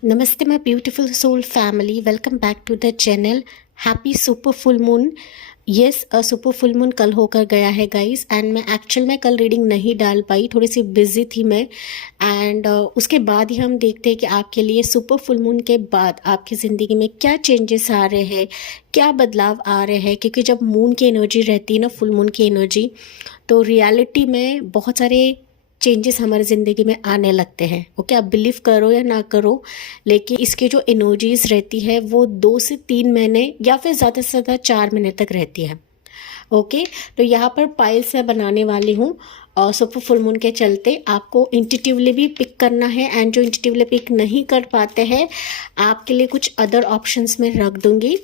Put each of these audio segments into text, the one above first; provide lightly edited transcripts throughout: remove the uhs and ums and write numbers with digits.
Namaste, my beautiful soul family. Welcome back to the channel. Happy super full moon. Yes, super full moon कल होकर गया है guys, and मैं actual में कल रीडिंग नहीं डाल पाई, थोड़ी सी बिजी थी मैं। एंड उसके बाद ही हम देखते हैं कि आपके लिए सुपर फुल मून के बाद आपकी ज़िंदगी में क्या चेंजेस आ रहे हैं, क्या बदलाव आ रहे हैं। क्योंकि जब मून की एनर्जी रहती है ना, फुल मून की एनर्जी, तो रियलिटी में बहुत सारे चेंजेस हमारी ज़िंदगी में आने लगते हैं। ओके, आप बिलीव करो या ना करो, लेकिन इसके जो एनर्जीज रहती है वो 2 से 3 महीने या फिर ज़्यादा से ज़्यादा 4 महीने तक रहती है। ओके, तो यहाँ पर पाइल्स मैं बनाने वाली हूँ और सुपर फुल मून के चलते आपको इंट्यूटिवली भी पिक करना है, एंड जो इंट्यूटिवली पिक नहीं कर पाते हैं आपके लिए कुछ अदर ऑप्शंस में रख दूँगी।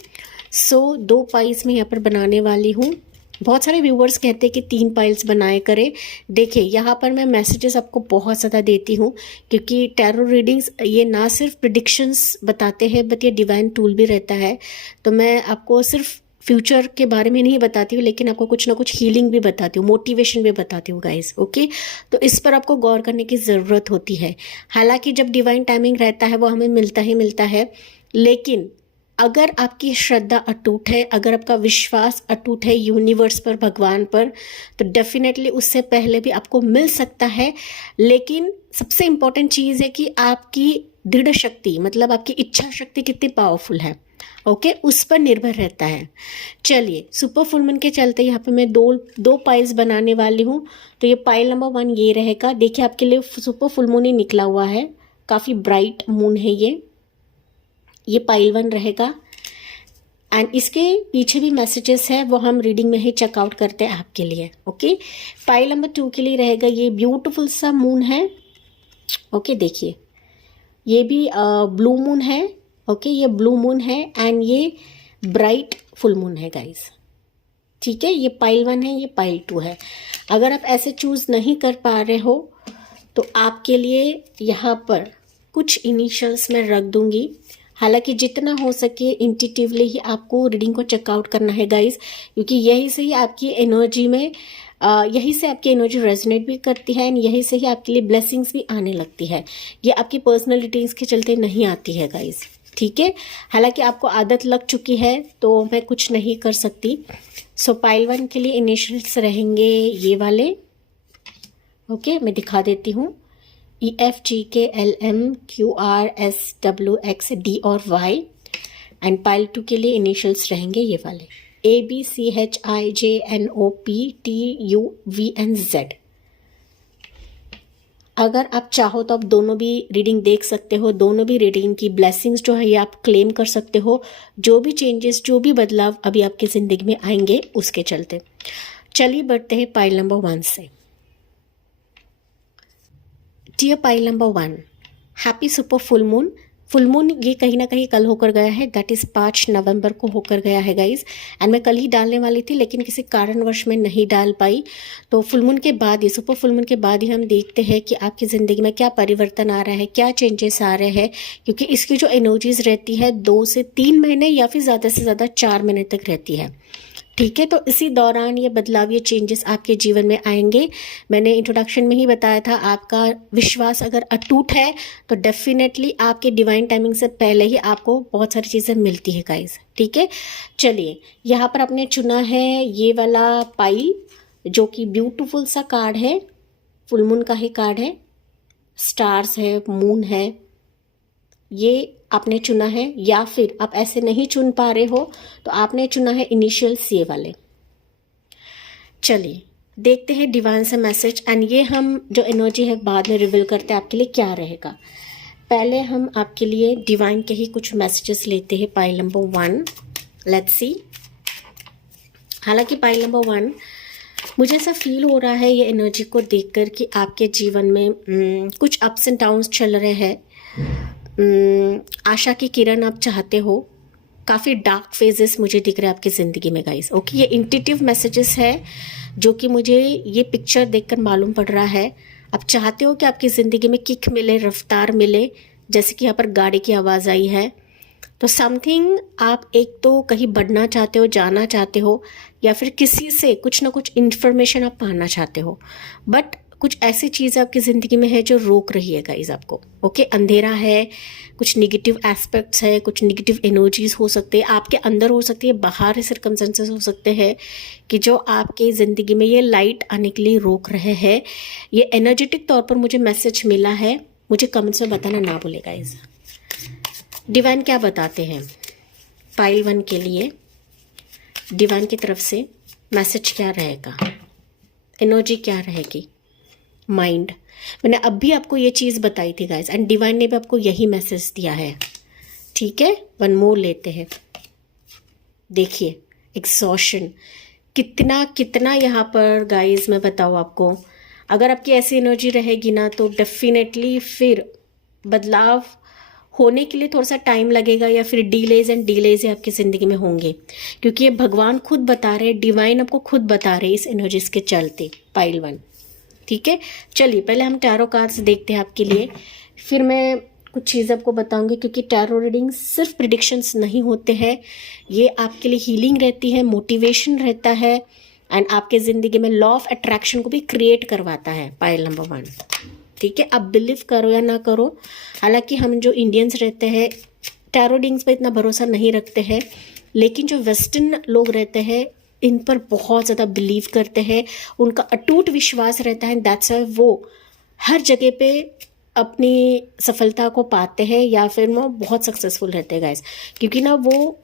सो 2 पाइल्स मैं यहाँ पर बनाने वाली हूँ। बहुत सारे व्यूवर्स कहते हैं कि 3 पाइल्स बनाए करें। देखिए, यहाँ पर मैं मैसेजेस आपको बहुत ज़्यादा देती हूँ, क्योंकि टैरो रीडिंग्स ये ना सिर्फ प्रिडिक्शंस बताते हैं बट ये डिवाइन टूल भी रहता है। तो मैं आपको सिर्फ फ्यूचर के बारे में नहीं बताती हूँ, लेकिन आपको कुछ ना कुछ हीलिंग भी बताती हूँ, मोटिवेशन भी बताती हूँ गाइस। ओके, तो इस पर आपको गौर करने की ज़रूरत होती है। हालांकि जब डिवाइन टाइमिंग रहता है वो हमें मिलता ही मिलता है, लेकिन अगर आपकी श्रद्धा अटूट है, अगर आपका विश्वास अटूट है यूनिवर्स पर, भगवान पर, तो डेफिनेटली उससे पहले भी आपको मिल सकता है। लेकिन सबसे इम्पॉर्टेंट चीज़ है कि आपकी दृढ़ शक्ति, मतलब आपकी इच्छा शक्ति कितनी पावरफुल है। ओके, उस पर निर्भर रहता है। चलिए, सुपर फुल मून के चलते यहाँ पे मैं दो पाइल्स बनाने वाली हूँ। तो ये पाइल नंबर 1 ये रहेगा। देखिए, आपके लिए सुपर फुल मून ही निकला हुआ है, काफ़ी ब्राइट मून है ये पाइल 1 रहेगा। एंड इसके पीछे भी मैसेजेस है, वो हम रीडिंग में ही चेकआउट करते हैं आपके लिए। ओके, पाइल नंबर 2 के लिए रहेगा ये ब्यूटीफुल सा मून है। ओके, देखिए ये भी ब्लू मून है। ओके, ये ब्लू मून है एंड ये ब्राइट फुल मून है गाइस। ठीक है, ये पाइल 1 है, ये पाइल 2 है। अगर आप ऐसे चूज नहीं कर पा रहे हो तो आपके लिए यहाँ पर कुछ इनिशियल्स मैं रख दूंगी। हालांकि जितना हो सके इंट्यूटिवली ही आपको रीडिंग को चेकआउट करना है गाइस, क्योंकि यही से ही आपकी एनर्जी में यही से आपकी एनर्जी रेजोनेट भी करती है, एंड यही से ही आपके लिए ब्लेसिंग्स भी आने लगती है। ये आपकी पर्सनल रीडिंग्स के चलते नहीं आती है गाइस। ठीक है, हालांकि आपको आदत लग चुकी है तो मैं कुछ नहीं कर सकती। सो पाइल 1 के लिए इनिशियल्स रहेंगे ये वाले। ओके, मैं दिखा देती हूँ। EFGKLMQRSWXD और Y। एंड पाइल 2 के लिए इनिशियल्स रहेंगे ये वाले, ABCHIJNOPTUVNZ। अगर आप चाहो तो आप दोनों भी रीडिंग देख सकते हो, दोनों भी रीडिंग की ब्लेसिंग्स जो है ये आप क्लेम कर सकते हो। जो भी चेंजेस, जो भी बदलाव अभी आपकी ज़िंदगी में आएंगे उसके चलते। चलिए बढ़ते हैं पाइल नंबर 1 से। Dear pile number 1, happy super full moon. Full moon ये कहीं ना कहीं कल होकर गया है, दैट इज़ 5 नवंबर को होकर गया है गाइज। एंड मैं कल ही डालने वाली थी, लेकिन किसी कारणवश मैं नहीं डाल पाई। तो फुल मून के बाद ही, सुपर फुल मून के बाद ही हम देखते हैं कि आपकी ज़िंदगी में क्या परिवर्तन आ रहा है, क्या चेंजेस आ रहे हैं। क्योंकि इसकी जो एनर्जीज रहती है 2 से 3 महीने या फिर ज़्यादा से ज़्यादा 4 महीने तक रहती है। ठीक है, तो इसी दौरान ये बदलाव, ये चेंजेस आपके जीवन में आएंगे। मैंने इंट्रोडक्शन में ही बताया था, आपका विश्वास अगर अटूट है तो डेफिनेटली आपके डिवाइन टाइमिंग से पहले ही आपको बहुत सारी चीज़ें मिलती है गाइस। ठीक है, चलिए यहाँ पर आपने चुना है ये वाला पाइल, जो कि ब्यूटीफुल सा कार्ड है, फुल मून का ही कार्ड है, स्टार्स है, मून है, ये आपने चुना है। या फिर आप ऐसे नहीं चुन पा रहे हो तो आपने चुना है इनिशियल्स ये वाले। चलिए देखते हैं डिवाइन से मैसेज, एंड ये हम जो एनर्जी है बाद में रिवील करते हैं आपके लिए क्या रहेगा। पहले हम आपके लिए डिवाइन के ही कुछ मैसेजेस लेते हैं। Pile number 1, let's see. हालांकि पाइल नंबर 1, मुझे ऐसा फील हो रहा है ये एनर्जी को देखकर कि आपके जीवन में कुछ अप्स एंड डाउन्स चल रहे हैं। आशा की किरण आप चाहते हो। काफ़ी डार्क फेजेस मुझे दिख रहे हैं आपकी ज़िंदगी में गाइस। ओके, ये इंट्यूटिव मैसेजेस है जो कि मुझे ये पिक्चर देखकर मालूम पड़ रहा है। आप चाहते हो कि आपकी ज़िंदगी में किक मिले, रफ्तार मिले, जैसे कि यहाँ पर गाड़ी की आवाज़ आई है। तो समथिंग आप एक तो कहीं बढ़ना चाहते हो, जाना चाहते हो, या फिर किसी से कुछ ना कुछ इन्फॉर्मेशन आप पाना चाहते हो। बट कुछ ऐसी चीज़ आपकी ज़िंदगी में है जो रोक रही है गाइज आपको। ओके, अंधेरा है, कुछ निगेटिव एस्पेक्ट्स है, कुछ निगेटिव एनर्जीज हो सकते हैं, आपके अंदर हो सकती है, बाहर सर्कमस्टेंसेस हो सकते हैं कि जो आपके ज़िंदगी में ये लाइट आने के लिए रोक रहे हैं। ये एनर्जेटिक तौर पर मुझे मैसेज मिला है, मुझे कमेंट्स में बताना ना भूले गाइज। डिवाइन क्या बताते हैं पाइल 1 के लिए, डिवाइन की तरफ से मैसेज क्या रहेगा, एनर्जी क्या रहेगी। माइंड, मैंने अभी आपको ये चीज़ बताई थी गाइस, एंड डिवाइन ने भी आपको यही मैसेज दिया है। ठीक है, 1 मोर लेते हैं। देखिए एग्जॉशन कितना यहाँ पर गाइस, मैं बताऊँ आपको, अगर आपकी ऐसी एनर्जी रहेगी ना तो डेफिनेटली फिर बदलाव होने के लिए थोड़ा सा टाइम लगेगा, या फिर डिलेज आपकी ज़िंदगी में होंगे, क्योंकि ये भगवान खुद बता रहे हैं, डिवाइन आपको खुद बता रहे हैं इस एनर्जीज के चलते पाइल 1। ठीक है, चलिए पहले हम टैरो कार्ड्स देखते हैं आपके लिए, फिर मैं कुछ चीज़ आपको बताऊंगी, क्योंकि टैरो रीडिंग सिर्फ प्रिडिक्शंस नहीं होते हैं, ये आपके लिए हीलिंग रहती है, मोटिवेशन रहता है, एंड आपके ज़िंदगी में लॉ ऑफ अट्रैक्शन को भी क्रिएट करवाता है पाइल नंबर 1। ठीक है, आप बिलीव करो या ना करो, हालांकि हम जो इंडियंस रहते हैं टैरो रीडिंग्स पर इतना भरोसा नहीं रखते हैं, लेकिन जो वेस्टर्न लोग रहते हैं इन पर बहुत ज़्यादा बिलीव करते हैं, उनका अटूट विश्वास रहता है, दैट्स व्हाई वो हर जगह पे अपनी सफलता को पाते हैं, या फिर वो बहुत सक्सेसफुल रहते हैं गाइस, क्योंकि ना वो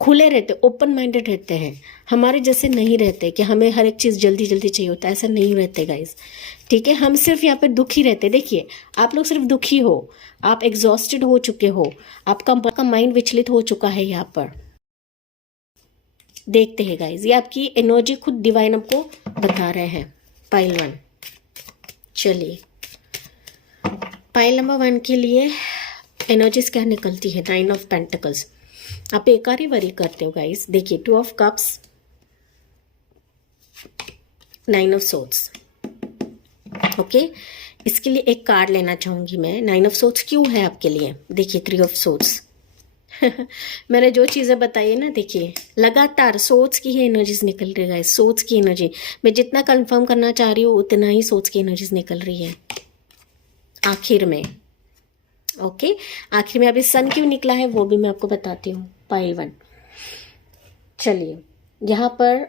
खुले रहते, ओपन माइंडेड रहते हैं, हमारे जैसे नहीं रहते कि हमें हर एक चीज़ जल्दी जल्दी चाहिए होता है, ऐसा नहीं रहते गाइस। ठीक है, हम सिर्फ यहाँ पर दुखी रहते। देखिए आप लोग सिर्फ दुखी हो, आप एग्जॉस्टेड हो चुके हो, आपका माइंड विचलित हो चुका है। यहाँ पर देखते हैं गाइज, ये आपकी एनर्जी खुद डिवाइन आपको बता रहे हैं पाइल 1। चलिए पाइल नंबर 1 के लिए एनर्जीज क्या निकलती है। 9 ऑफ पेंटिकल्स, आप एकारी वरी करते हो गाइज। देखिए 2 of cups, 9 of swords. Okay, इसके लिए एक कार्ड लेना चाहूंगी मैं। 9 ऑफ सोर्ड्स क्यों है आपके लिए, देखिए 3 ऑफ सोर्ड्स। मैंने जो चीज़ें बताई है ना, देखिए लगातार सोच की ही एनर्जीज निकल रही है, सोच की एनर्जी। मैं जितना कंफर्म करना चाह रही हूँ उतना ही सोच की एनर्जीज निकल रही है आखिर में। ओके, आखिर में अभी सन क्यों निकला है वो भी मैं आपको बताती हूँ पाइल 1। चलिए यहाँ पर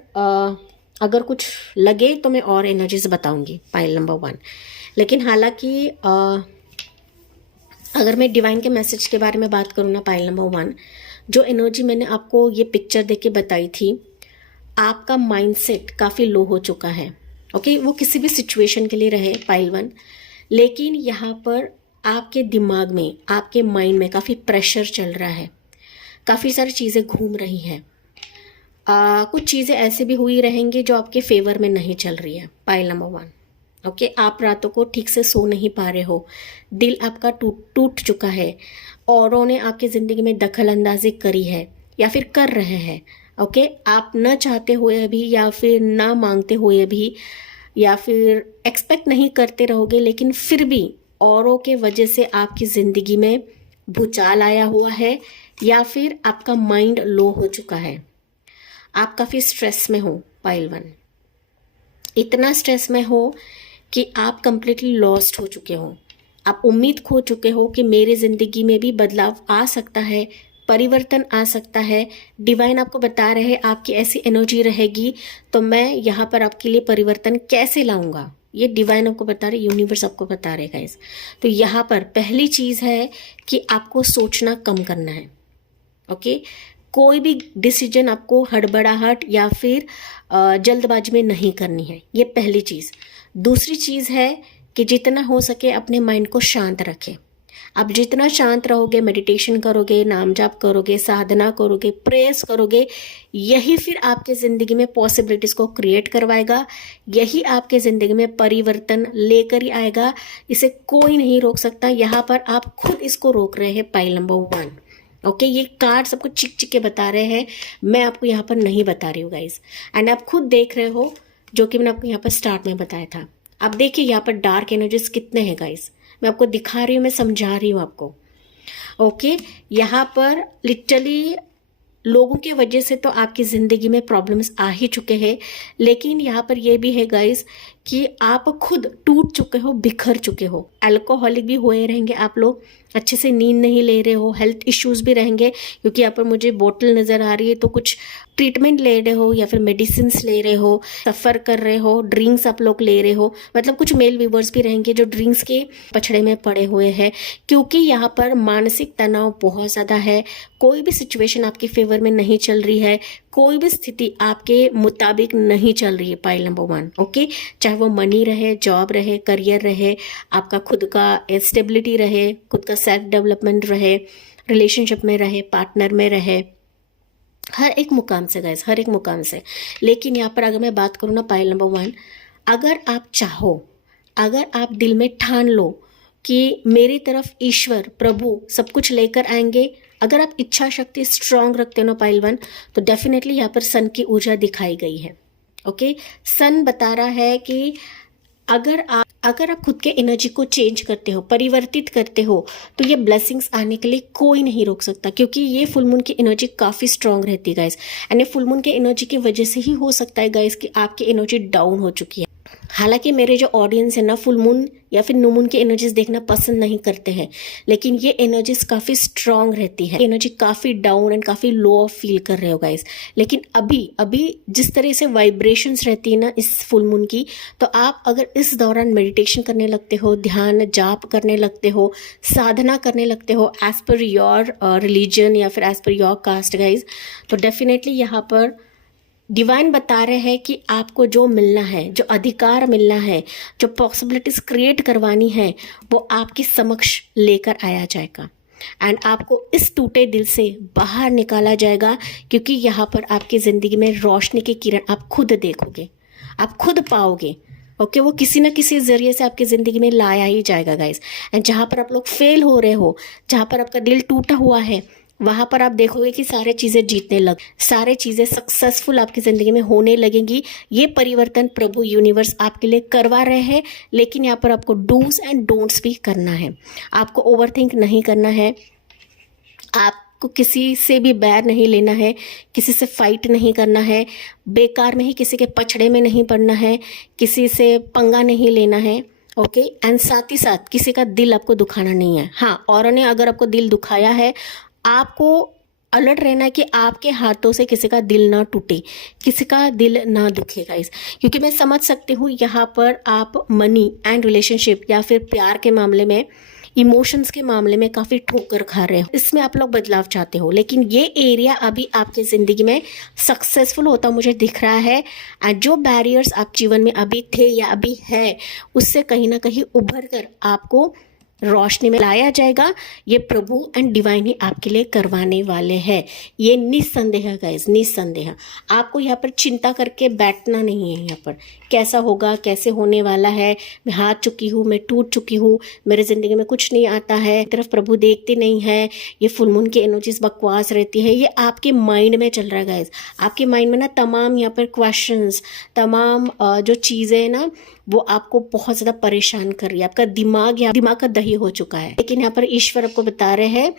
अगर कुछ लगे तो मैं और एनर्जीज बताऊंगी पाइल नंबर 1, लेकिन हालांकि अगर मैं डिवाइन के मैसेज के बारे में बात करूँ ना पाइल नंबर 1, जो एनर्जी मैंने आपको ये पिक्चर देख के बताई थी, आपका माइंडसेट काफ़ी लो हो चुका है। ओके, वो किसी भी सिचुएशन के लिए रहे पाइल 1, लेकिन यहाँ पर आपके दिमाग में, आपके माइंड में काफ़ी प्रेशर चल रहा है, काफ़ी सारी चीज़ें घूम रही हैं। कुछ चीज़ें ऐसे भी हुई रहेंगी जो आपके फेवर में नहीं चल रही है पाइल नंबर 1। ओके, आप रातों को ठीक से सो नहीं पा रहे हो, दिल आपका टूट चुका है, औरों ने आपकी ज़िंदगी में दखल अंदाजी करी है या फिर कर रहे हैं। ओके, आप न चाहते हुए भी या फिर ना मांगते हुए भी या फिर एक्सपेक्ट नहीं करते रहोगे, लेकिन फिर भी औरों के वजह से आपकी ज़िंदगी में भूचाल आया हुआ है, या फिर आपका माइंड लो हो चुका है, आप काफ़ी स्ट्रेस में हो पाइल 1। इतना स्ट्रेस में हो कि आप कंप्लीटली लॉस्ट हो चुके हो, आप उम्मीद खो चुके हो कि मेरे ज़िंदगी में भी बदलाव आ सकता है, परिवर्तन आ सकता है। डिवाइन आपको बता रहे हैं आपकी ऐसी एनर्जी रहेगी तो मैं यहाँ पर आपके लिए परिवर्तन कैसे लाऊंगा, ये डिवाइन आपको बता रहे, यूनिवर्स आपको बता रहे गाइस। तो यहाँ पर पहली चीज़ है कि आपको सोचना कम करना है। ओके, कोई भी डिसीजन आपको हड़बड़ाहट या फिर जल्दबाजी में नहीं करनी है, ये पहली चीज़। दूसरी चीज़ है कि जितना हो सके अपने माइंड को शांत रखें। आप जितना शांत रहोगे, मेडिटेशन करोगे, नाम जाप करोगे, साधना करोगे, प्रेयर्स करोगे, यही फिर आपके ज़िंदगी में पॉसिबिलिटीज़ को क्रिएट करवाएगा, यही आपके ज़िंदगी में परिवर्तन लेकर ही आएगा। इसे कोई नहीं रोक सकता, यहाँ पर आप खुद इसको रोक रहे हैं पाइल नंबर 1। ओके, ये कार्ड सबको चिक चिक के बता रहे हैं, मैं आपको यहाँ पर नहीं बता रही हूँ गाइज, एंड आप खुद देख रहे हो जो कि मैंने आपको यहाँ पर स्टार्ट में बताया था। आप देखिए यहाँ पर डार्क एनर्जीज कितने हैं गाइज, मैं आपको दिखा रही हूँ, मैं समझा रही हूँ आपको। ओके, यहाँ पर लिटरली लोगों की वजह से तो आपकी ज़िंदगी में प्रॉब्लम्स आ ही चुके हैं, लेकिन यहाँ पर ये भी है गाइज कि आप खुद टूट चुके हो, बिखर चुके हो। अल्कोहलिक भी हुए रहेंगे आप लोग, अच्छे से नींद नहीं ले रहे हो, हेल्थ इश्यूज भी रहेंगे, क्योंकि यहाँ पर मुझे बोतल नज़र आ रही है, तो कुछ ट्रीटमेंट ले रहे हो या फिर मेडिसिन ले रहे हो, सफ़र कर रहे हो, ड्रिंक्स आप लोग ले रहे हो। मतलब कुछ मेल व्यूवर्स भी रहेंगे जो ड्रिंक्स के पछड़े में पड़े हुए हैं, क्योंकि यहाँ पर मानसिक तनाव बहुत ज़्यादा है। कोई भी सिचुएशन आपके फेवर में नहीं चल रही है, कोई भी स्थिति आपके मुताबिक नहीं चल रही है। Pile number 1, okay. चाहे वो मनी रहे, जॉब रहे, करियर रहे, आपका खुद का स्टेबिलिटी रहे, खुद का सेल्फ डेवलपमेंट रहे, रिलेशनशिप में रहे, पार्टनर में रहे, हर एक मुकाम से गाइस, हर एक मुकाम से। लेकिन यहाँ पर अगर मैं बात करूँ ना पाइल नंबर 1, अगर आप चाहो, अगर आप दिल में ठान लो कि मेरी तरफ ईश्वर प्रभु सब कुछ लेकर आएंगे, अगर आप इच्छा शक्ति स्ट्रांग रखते हो ना पाइल 1, तो डेफिनेटली यहाँ पर सन की ऊर्जा दिखाई गई है। ओके, सन बता रहा है कि अगर आप खुद के एनर्जी को चेंज करते हो, परिवर्तित करते हो, तो ये ब्लेसिंग्स आने के लिए कोई नहीं रोक सकता, क्योंकि ये फुल मून की एनर्जी काफ़ी स्ट्रांग रहती है गाइस। एंड ये फुल मून के एनर्जी की वजह से ही हो सकता है गाइस कि आपकी एनर्जी डाउन हो चुकी है। हालांकि मेरे जो ऑडियंस है ना, फुल मून या फिर न्यू मून की एनर्जीज देखना पसंद नहीं करते हैं, लेकिन ये एनर्जीज काफ़ी स्ट्रांग रहती है। एनर्जी काफ़ी डाउन एंड काफ़ी लो ऑफ फील कर रहे हो गाइस। लेकिन अभी जिस तरह से वाइब्रेशंस रहती है ना इस फुल मून की, तो आप अगर इस दौरान मेडिटेशन करने लगते हो, ध्यान जाप करने लगते हो, साधना करने लगते हो एज पर योर रिलीजन या फिर as per your cast guys, तो डेफिनेटली यहाँ पर डिवाइन बता रहे हैं कि आपको जो मिलना है, जो अधिकार मिलना है, जो पॉसिबिलिटीज क्रिएट करवानी है, वो आपके समक्ष लेकर आया जाएगा। एंड आपको इस टूटे दिल से बाहर निकाला जाएगा, क्योंकि यहाँ पर आपकी ज़िंदगी में रोशनी की किरण आप खुद देखोगे, आप खुद पाओगे। ओके, वो किसी ना किसी जरिए से आपकी ज़िंदगी में लाया ही जाएगा गाइस। एंड जहाँ पर आप लोग फेल हो रहे हो, जहाँ पर आपका दिल टूटा हुआ है, वहाँ पर आप देखोगे कि सारे चीज़ें जीतने लग, सारे चीज़ें सक्सेसफुल आपकी ज़िंदगी में होने लगेंगी। ये परिवर्तन प्रभु यूनिवर्स आपके लिए करवा रहे हैं, लेकिन यहाँ पर आपको डूज एंड डोंट्स भी करना है। आपको ओवरथिंक नहीं करना है, आपको किसी से भी बैर नहीं लेना है, किसी से फाइट नहीं करना है, बेकार में ही किसी के पछड़े में नहीं पड़ना है, किसी से पंगा नहीं लेना है। ओके, एंड साथ ही साथ किसी का दिल आपको दुखाना नहीं है। हाँ, औरों ने अगर आपको दिल दुखाया है, आपको अलर्ट रहना है कि आपके हाथों से किसी का दिल ना टूटे, किसी का दिल ना दुखे गाइस। क्योंकि मैं समझ सकती हूँ यहाँ पर आप मनी एंड रिलेशनशिप या फिर प्यार के मामले में, इमोशंस के मामले में काफ़ी ठोकर खा रहे हो, इसमें आप लोग बदलाव चाहते हो, लेकिन ये एरिया अभी आपकी ज़िंदगी में सक्सेसफुल होता मुझे दिख रहा है। एंड जो बैरियर्स आप जीवन में अभी थे या अभी है, उससे कहीं ना कहीं उभर कर आपको रोशनी में लाया जाएगा। ये प्रभु एंड डिवाइन ही आपके लिए करवाने वाले हैं, ये निस्संदेह गाइस, निस्संदेह। आपको यहाँ पर चिंता करके बैठना नहीं है। यहाँ पर कैसा होगा, कैसे होने वाला है, मैं हार चुकी हूँ, मैं टूट चुकी हूँ, मेरे ज़िंदगी में कुछ नहीं आता है, तरफ प्रभु देखते नहीं है, ये फुल मून की एनर्जीज बकवास रहती है, ये आपके माइंड में चल रहा है गाइस। आपके माइंड में ना तमाम यहाँ पर क्वेश्चंस, तमाम जो चीज़ें ना वो आपको बहुत ज़्यादा परेशान कर रही है। आपका दिमाग का दही हो चुका है। लेकिन यहाँ पर ईश्वर आपको बता रहे हैं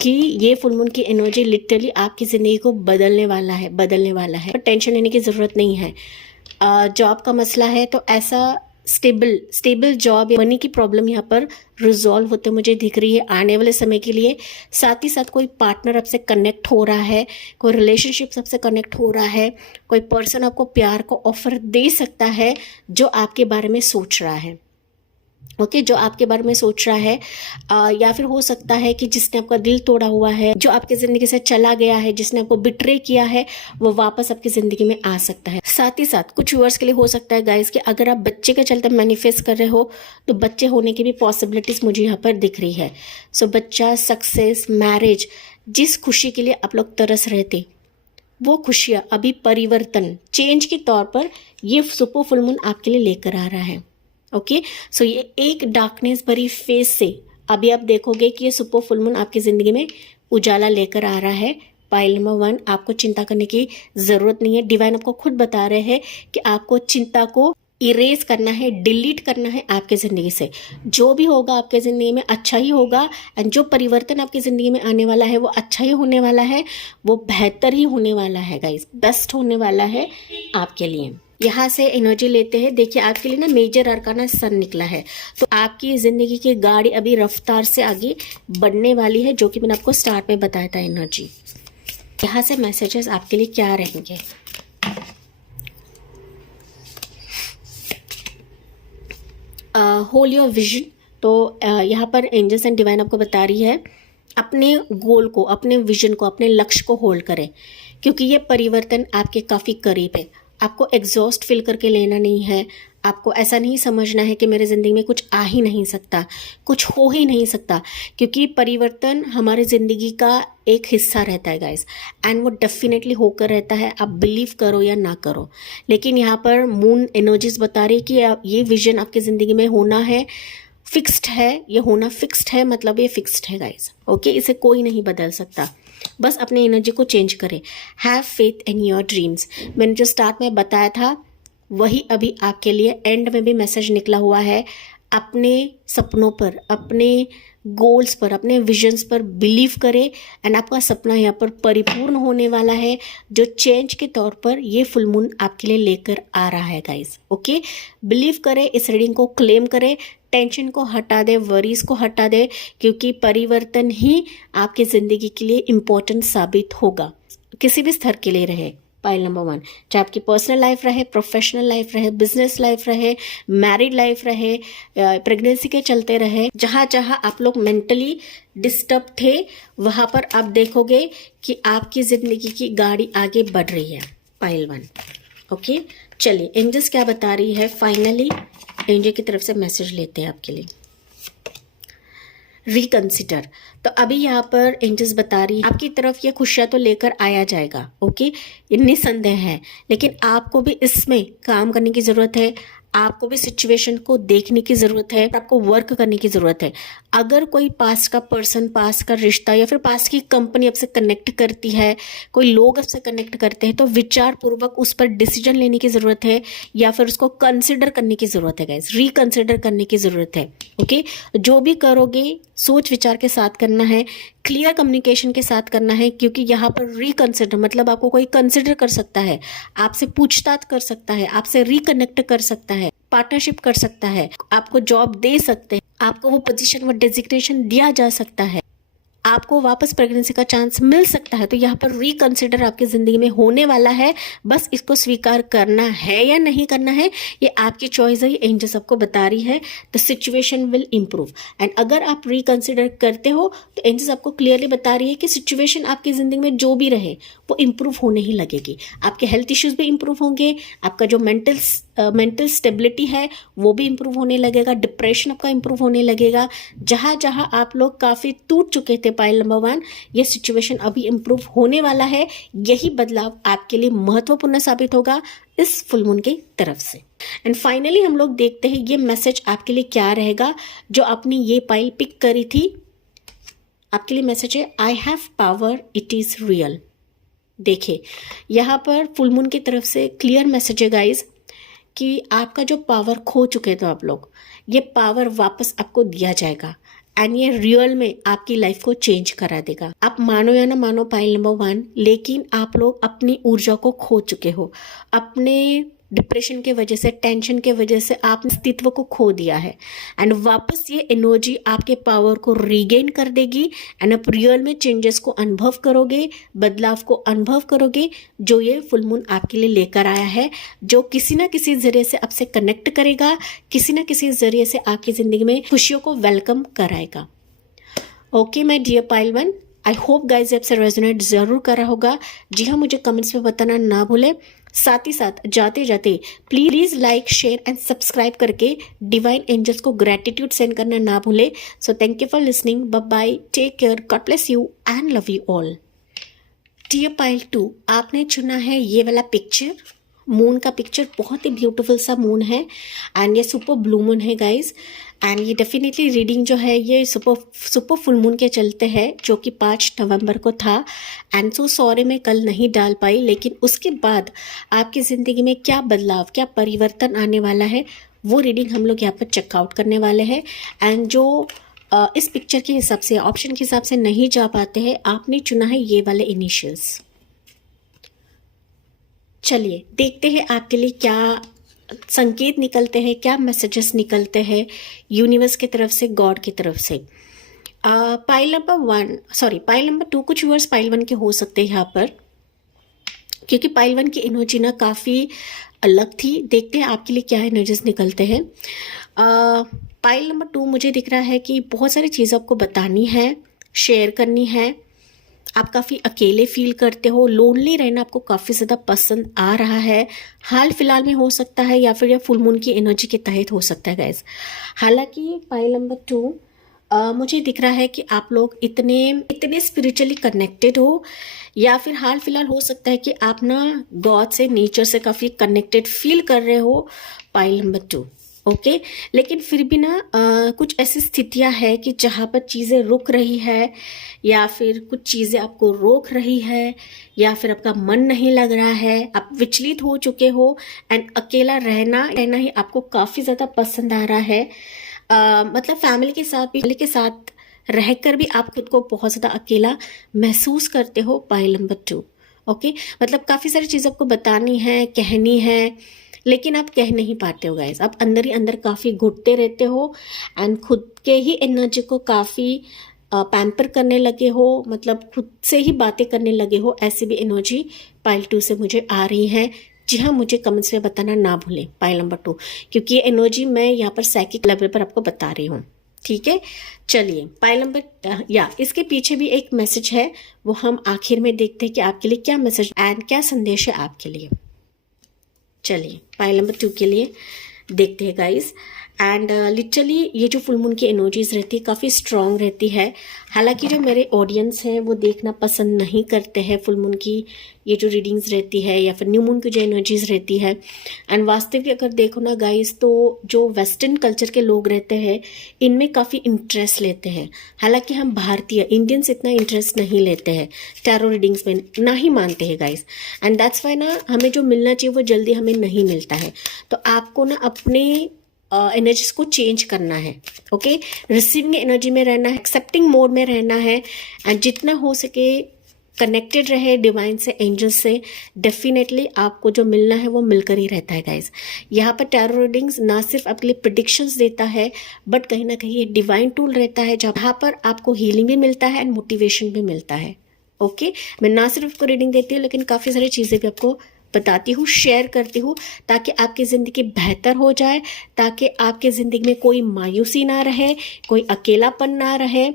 कि ये फुल मून की एनर्जी लिटरली आपकी ज़िंदगी को बदलने वाला है, बदलने वाला है। टेंशन लेने की ज़रूरत नहीं है। जॉब का मसला है तो ऐसा स्टेबल जॉब, मनी की प्रॉब्लम यहाँ पर रिजॉल्व होते मुझे दिख रही है आने वाले समय के लिए। साथ ही साथ कोई पार्टनर आपसे कनेक्ट हो रहा है, कोई रिलेशनशिप सबसे कनेक्ट हो रहा है, कोई पर्सन आपको प्यार को ऑफर दे सकता है जो आपके बारे में सोच रहा है। ओके, जो आपके बारे में सोच रहा है, या फिर हो सकता है कि जिसने आपका दिल तोड़ा हुआ है, जो आपकी ज़िंदगी से चला गया है, जिसने आपको बिट्रे किया है, वो वापस आपकी ज़िंदगी में आ सकता है। साथ ही साथ कुछ व्यूअर्स के लिए हो सकता है गाइस कि अगर आप बच्चे के चलते मैनिफेस्ट कर रहे हो, तो बच्चे होने की भी पॉसिबिलिटीज़ मुझे यहाँ पर दिख रही है। सो बच्चा, सक्सेस, मैरिज, जिस खुशी के लिए आप लोग तरस रहे थे, वो खुशियाँ अभी परिवर्तन, चेंज के तौर पर ये सुपर फुल मून आपके लिए लेकर आ रहा है। ओके, सो ये एक डार्कनेस भरी फेस से अभी आप देखोगे कि ये सुपर फुल मून आपकी ज़िंदगी में उजाला लेकर आ रहा है। पाइल नंबर 1, आपको चिंता करने की ज़रूरत नहीं है। डिवाइन आपको खुद बता रहे हैं कि आपको चिंता को इरेज करना है, डिलीट करना है आपके ज़िंदगी से। जो भी होगा आपके ज़िंदगी में अच्छा ही होगा, एंड जो परिवर्तन आपकी ज़िंदगी में आने वाला है वो अच्छा ही होने वाला है, वो बेहतर ही होने वाला है गाइस, बेस्ट होने वाला है आपके लिए। यहाँ से एनर्जी लेते हैं। देखिए आपके लिए ना मेजर अरकाना सन निकला है, तो आपकी ज़िंदगी की गाड़ी अभी रफ्तार से आगे बढ़ने वाली है, जो कि मैंने आपको स्टार्ट में बताया था एनर्जी। यहाँ से मैसेजेस आपके लिए क्या रहेंगे? Hold your vision. तो यहाँ पर एंजल्स एंड डिवाइन आपको बता रही है अपने गोल को, अपने विजन को, अपने लक्ष्य को होल्ड करें, क्योंकि ये परिवर्तन आपके काफ़ी करीब है। आपको एग्जॉस्ट फील करके लेना नहीं है, आपको ऐसा नहीं समझना है कि मेरे ज़िंदगी में कुछ आ ही नहीं सकता, कुछ हो ही नहीं सकता, क्योंकि परिवर्तन हमारी ज़िंदगी का एक हिस्सा रहता है गाइस, एंड वो डेफिनेटली होकर रहता है, आप बिलीव करो या ना करो। लेकिन यहाँ पर मून एनर्जीज बता रही है कि ये विजन आपकी ज़िंदगी में होना है, फिक्स्ड है, ये होना फिक्स्ड है, मतलब ये फिक्स्ड है गाइस। ओके, इसे कोई नहीं बदल सकता, बस अपने एनर्जी को चेंज करें। Have faith in your dreams. मैंने जो स्टार्ट में बताया था वही अभी आपके लिए एंड में भी मैसेज निकला हुआ है। अपने सपनों पर, अपने गोल्स पर, अपने विजन्स पर बिलीव करें, एंड आपका सपना यहाँ पर परिपूर्ण होने वाला है, जो चेंज के तौर पर ये फुल मून आपके लिए लेकर आ रहा है गाइस। ओके, बिलीव करें, इस रीडिंग को क्लेम करें, टेंशन को हटा दे, वरीज को हटा दे, क्योंकि परिवर्तन ही आपकी ज़िंदगी के लिए इम्पोर्टेंट साबित होगा, किसी भी स्तर के लिए रहे। पाइल नंबर 1, चाहे आपकी पर्सनल लाइफ रहे, प्रोफेशनल लाइफ रहे, बिजनेस लाइफ रहे, मैरिड लाइफ रहे, प्रेगनेंसी के चलते रहे, जहाँ जहाँ आप लोग मेंटली डिस्टर्ब थे, वहाँ पर आप देखोगे कि आपकी ज़िंदगी की गाड़ी आगे बढ़ रही है। पाइल 1। ओके, चलिए एंजल्स क्या बता रही है। फाइनली एंजल की तरफ से मैसेज लेते हैं आपके लिए। रिकंसिडर। तो अभी यहाँ पर एंजल्स बता रही है आपकी तरफ ये खुशियाँ तो लेकर आया जाएगा, ओके, निसंदेह है, लेकिन आपको भी इसमें काम करने की ज़रूरत है, आपको भी सिचुएशन को देखने की ज़रूरत है, आपको वर्क करने की ज़रूरत है। अगर कोई पास्ट का पर्सन, पास्ट का रिश्ता या फिर पास्ट की कंपनी आपसे कनेक्ट करती है, कोई लोग आपसे कनेक्ट करते हैं, तो विचार पूर्वक उस पर डिसीजन लेने की ज़रूरत है, या फिर उसको कंसिडर करने की ज़रूरत है गाइस, रिकंसिडर करने की ज़रूरत है। ओके, जो भी करोगे सोच विचार के साथ करना है, क्लियर कम्युनिकेशन के साथ करना है, क्योंकि यहाँ पर रिकंसिडर मतलब आपको कोई कंसिडर कर सकता है, आपसे पूछताछ कर सकता है, आपसे रिकनेक्ट कर सकता है, पार्टनरशिप कर सकता है, आपको जॉब दे सकते हैं, आपको वो पोजीशन, वो डेजिग्नेशन दिया जा सकता है, आपको वापस प्रेगनेंसी का चांस मिल सकता है। तो यहाँ पर रिकंसिडर आपकी ज़िंदगी में होने वाला है, बस इसको स्वीकार करना है या नहीं करना है, ये आपकी चॉइस है। एंजल सबको बता रही है the situation will improve, and अगर आप रिकंसिडर करते हो तो एंजल आपको क्लियरली बता रही है कि सिचुएशन आपकी ज़िंदगी में जो भी रहे वो इम्प्रूव होने ही लगेगी। आपके हेल्थ इश्यूज भी इम्प्रूव होंगे, आपका जो मेंटल स्टेबिलिटी है वो भी इम्प्रूव होने लगेगा, डिप्रेशन आपका इम्प्रूव होने लगेगा। जहाँ जहाँ आप लोग काफ़ी टूट चुके थे पाइल नंबर 1, ये सिचुएशन अभी इम्प्रूव होने वाला है। यही बदलाव आपके लिए महत्वपूर्ण साबित होगा इस फुल मून की तरफ से। एंड फाइनली हम लोग देखते हैं ये मैसेज आपके लिए क्या रहेगा। जो आपने ये पाइल पिक करी थी, आपके लिए मैसेज है I have power, it is real. देखिए यहाँ पर फुल मून की तरफ से क्लियर मैसेज है गाइज कि आपका जो पावर खो चुके थे आप लोग, ये पावर वापस आपको दिया जाएगा, एंड ये रियल में आपकी लाइफ को चेंज करा देगा। आप मानो या ना मानो पाइल नंबर 1, लेकिन आप लोग अपनी ऊर्जा को खो चुके हो, अपने डिप्रेशन के वजह से, टेंशन के वजह से आपने अस्तित्व को खो दिया है, एंड वापस ये एनर्जी आपके पावर को रीगेन कर देगी, एंड आप रियल में चेंजेस को अनुभव करोगे, बदलाव को अनुभव करोगे, जो ये फुल मून आपके लिए लेकर आया है, जो किसी ना किसी जरिए से आपसे कनेक्ट करेगा, किसी ना किसी जरिए से आपकी ज़िंदगी में खुशियों को वेलकम कराएगा। Okay my dear pile 1, I hope guys आपसे रेजोनेट ज़रूर कर रहा होगा। जी हाँ, मुझे कमेंट्स में बताना ना भूलें। साथ ही साथ जाते जाते please like, share and subscribe करके डिवाइन एंजल्स को ग्रैटिट्यूड सेंड करना ना भूले। So thank you for listening, bye bye, take care, God bless you and love you all. Dear pile 2, आपने चुना है ये वाला पिक्चर, मून का पिक्चर, बहुत ही ब्यूटीफुल सा मून है, एंड ये सुपर ब्लू मून है गाइज, एंड ये डेफिनेटली रीडिंग जो है ये सुपर फुल मून के चलते हैं, जो कि 5 नवंबर को था। एंड सो सॉरी मैं कल नहीं डाल पाई, लेकिन उसके बाद आपकी ज़िंदगी में क्या बदलाव, क्या परिवर्तन आने वाला है, वो रीडिंग हम लोग यहाँ पर चेकआउट करने वाले हैं। एंड जो इस पिक्चर के हिसाब से, ऑप्शन के हिसाब से नहीं जा पाते हैं, आपने चुना है ये वाले इनिशियल्स। चलिए देखते हैं आपके लिए क्या संकेत निकलते हैं, क्या मैसेजेस निकलते हैं यूनिवर्स की तरफ से, गॉड की तरफ से। Pile number 1, sorry pile number 2, कुछ व्यूअर्स पाइल 1 के हो सकते हैं यहाँ पर, क्योंकि पाइल 1 की एनर्जी ना काफ़ी अलग थी। देखते हैं आपके लिए क्या एनर्जीज निकलते हैं। पाइल नंबर 2 मुझे दिख रहा है कि बहुत सारी चीज़ें आपको बतानी है, शेयर करनी है। आप काफ़ी अकेले फील करते हो, लोनली रहना आपको काफ़ी ज़्यादा पसंद आ रहा है। हाल फिलहाल में हो सकता है या फिर यह फुल मून की एनर्जी के तहत हो सकता है गाइस। हालांकि पाइल नंबर 2 मुझे दिख रहा है कि आप लोग इतने स्पिरिचुअली कनेक्टेड हो, या फिर हाल फिलहाल हो सकता है कि आप ना गॉड से, नेचर से काफ़ी कनेक्टेड फील कर रहे हो। Pile number 2 okay. लेकिन फिर भी ना कुछ ऐसी स्थितियां हैं कि जहाँ पर चीज़ें रुक रही है, या फिर कुछ चीज़ें आपको रोक रही है, या फिर आपका मन नहीं लग रहा है, आप विचलित हो चुके हो, एंड अकेला रहना ही आपको काफ़ी ज़्यादा पसंद आ रहा है। मतलब फैमिली के साथ रहकर भी आप खुद को बहुत ज़्यादा अकेला महसूस करते हो। Pile number 2 okay. मतलब काफ़ी सारी चीज़ आपको बतानी है, कहनी है, लेकिन आप कह नहीं पाते हो गाइस। आप अंदर ही अंदर काफ़ी घुटते रहते हो, एंड खुद के ही एनर्जी को काफ़ी पैम्पर करने लगे हो, मतलब खुद से ही बातें करने लगे हो। ऐसी भी एनर्जी पाइल 2 से मुझे आ रही है। जी हाँ, मुझे कमेंट्स में बताना ना भूलें पाइल नंबर 2, क्योंकि ये एनर्जी मैं यहाँ पर साइकिक लेवल पर आपको बता रही हूँ। ठीक है, चलिए पाइल नंबर या इसके पीछे भी एक मैसेज है, वो हम आखिर में देखते हैं कि आपके लिए क्या मैसेज एंड क्या संदेश है आपके लिए। चलिए पाइल नंबर 2 के लिए देखते हैं गाइस। एंड लिटरली ये जो फुल मून की एनर्जीज रहती है काफ़ी स्ट्रॉन्ग रहती है। हालांकि जो मेरे ऑडियंस हैं वो देखना पसंद नहीं करते हैं फुल मून की ये जो रीडिंग्स रहती है, या फिर न्यू मून की जो एनर्जीज रहती है। एंड वास्तविक अगर देखो ना गाइस, तो जो वेस्टर्न कल्चर के लोग रहते हैं इनमें काफ़ी इंटरेस्ट लेते हैं। हालांकि हम भारतीय इंडियंस इतना इंटरेस्ट नहीं लेते हैं टैरो रीडिंग्स में, ना ही मानते हैं गाइस। एंड दैट्स वाई ना हमें जो मिलना चाहिए वो जल्दी हमें नहीं मिलता है। तो आपको ना अपने एनर्जीज को चेंज करना है। ओके, रिसीविंग एनर्जी में रहना है, एक्सेप्टिंग मोड में रहना है, एंड जितना हो सके कनेक्टेड रहे डिवाइन से, एंजल से। डेफिनेटली आपको जो मिलना है वो मिलकर ही रहता है गाइज। यहाँ पर टैरो रीडिंग्स ना सिर्फ आपके लिए प्रिडिक्शंस देता है, बट कहीं ना कहीं ये डिवाइन टूल रहता है जहाँ पर आपको हीलिंग भी मिलता है एंड मोटिवेशन भी मिलता है। ओके, मैं ना सिर्फ आपको रीडिंग देती हूँ, लेकिन काफ़ी सारी चीज़ें भी आपको बताती हूँ, शेयर करती हूँ, ताकि आपकी ज़िंदगी बेहतर हो जाए, ताकि आपकी ज़िंदगी में कोई मायूसी ना रहे, कोई अकेलापन ना रहे।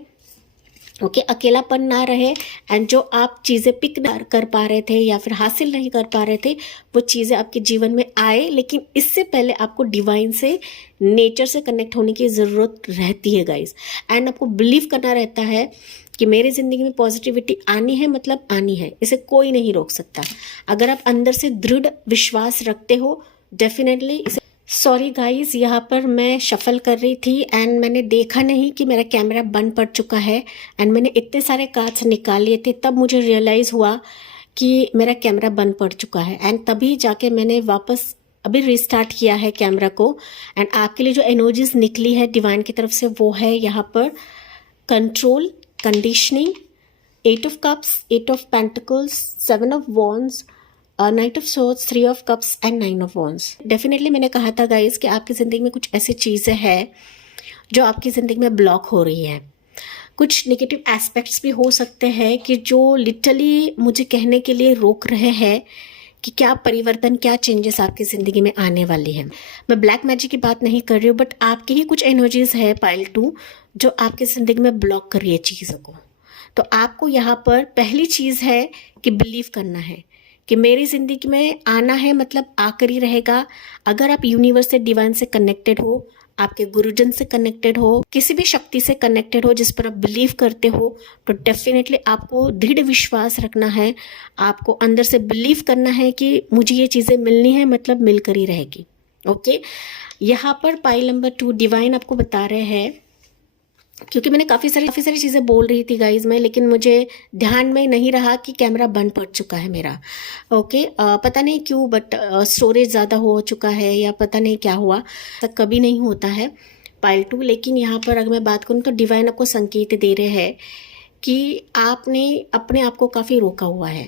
ओके, अकेलापन ना रहे, एंड जो आप चीज़ें पिक ना कर पा रहे थे या फिर हासिल नहीं कर पा रहे थे, वो चीज़ें आपके जीवन में आए। लेकिन इससे पहले आपको डिवाइन से, नेचर से कनेक्ट होने की ज़रूरत रहती है गाइस। एंड आपको बिलीव करना रहता है कि मेरी ज़िंदगी में पॉजिटिविटी आनी है, मतलब आनी है, इसे कोई नहीं रोक सकता। अगर आप अंदर से दृढ़ विश्वास रखते हो, डेफिनेटली इसे। सॉरी गाइस, यहाँ पर मैं शफल कर रही थी एंड मैंने देखा नहीं कि मेरा कैमरा बंद पड़ चुका है, एंड मैंने इतने सारे कार्ड्स निकाल लिए थे, तब मुझे रियलाइज़ हुआ कि मेरा कैमरा बंद पड़ चुका है। एंड तभी जाके मैंने वापस अभी रिस्टार्ट किया है कैमरा को। एंड आपके लिए जो एनर्जीज निकली है डिवाइन की तरफ से वो है यहाँ पर control, conditioning, 8 of cups, 8 of pentacles, 7 of wands, night of swords, 3 of cups and 9 of wands. Definitely मैंने कहा था गाइस कि आपकी ज़िंदगी में कुछ ऐसी चीज़ें हैं जो आपकी ज़िंदगी में ब्लॉक हो रही हैं। कुछ नेगेटिव एस्पेक्ट्स भी हो सकते हैं कि जो लिटरली मुझे कहने के लिए रोक रहे हैं कि क्या परिवर्तन, क्या चेंजेस आपकी ज़िंदगी में आने वाली है। मैं ब्लैक मैजिक की बात नहीं कर रही हूँ, बट आपकी ही कुछ एनर्जीज है पाइल 2 जो आपकी ज़िंदगी में ब्लॉक कर रही है चीज़ों को। तो आपको यहाँ पर पहली चीज़ है कि बिलीव करना है कि मेरी ज़िंदगी में आना है, मतलब आकर ही रहेगा। अगर आप यूनिवर्स से, डिवाइन से कनेक्टेड हो, आपके गुरुजन से कनेक्टेड हो, किसी भी शक्ति से कनेक्टेड हो जिस पर आप बिलीव करते हो, तो डेफिनेटली आपको दृढ़ विश्वास रखना है। आपको अंदर से बिलीव करना है कि मुझे ये चीज़ें मिलनी है, मतलब मिलकर ही रहेगी। ओके, यहाँ पर पाइल नंबर 2 डिवाइन आपको बता रहे हैं, क्योंकि मैंने काफ़ी सारी चीज़ें बोल रही थी गाइज में, लेकिन मुझे ध्यान में नहीं रहा कि कैमरा बंद पड़ चुका है मेरा। ओके, पता नहीं क्यों, बट स्टोरेज ज़्यादा हो चुका है या पता नहीं क्या हुआ, ऐसा कभी नहीं होता है पाइल 2। लेकिन यहाँ पर अगर मैं बात करूँ तो डिवाइन आपको संकेत दे रहे हैं कि आपने अपने आप को काफ़ी रोका हुआ है।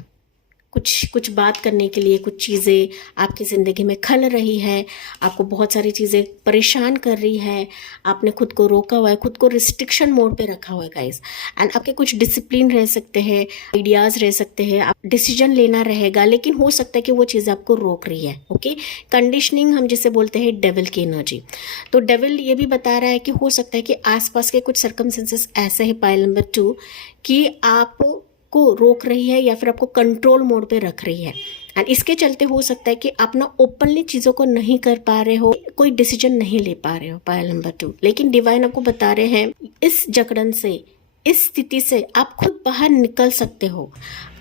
कुछ कुछ बात करने के लिए, कुछ चीज़ें आपकी ज़िंदगी में खल रही है, आपको बहुत सारी चीज़ें परेशान कर रही है, आपने खुद को रोका हुआ है, खुद को रिस्ट्रिक्शन मोड पे रखा हुआ है गाइस। एंड आपके कुछ डिसिप्लिन रह सकते हैं, आइडियाज़ रह सकते हैं, आप डिसीजन लेना रहेगा, लेकिन हो सकता है कि वो चीज़ आपको रोक रही है। ओके, कंडीशनिंग हम जिसे बोलते हैं डेविल की एनर्जी। तो डेविल ये भी बता रहा है कि हो सकता है कि आसपास के कुछ सर्कमस्टेंसेस ऐसे हैं, पाइल नंबर 2, कि आप को रोक रही है या फिर आपको कंट्रोल मोड पे रख रही है। एंड इसके चलते हो सकता है कि आप ना ओपनली चीज़ों को नहीं कर पा रहे हो, कोई डिसीजन नहीं ले पा रहे हो, पायल नंबर 2। लेकिन डिवाइन आपको बता रहे हैं इस जकड़न से, इस स्थिति से आप खुद बाहर निकल सकते हो।